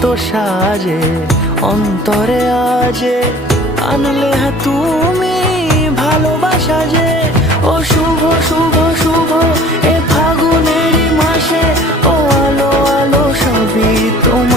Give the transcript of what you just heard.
কত সাজে অন্তরে আজে আনলে হ্যাঁ তুমি ভালোবাসা যে। ও শুভ শুভ শুভ এ ফাগুনেরই মাসে, ও আলো আলো সবই তোমার।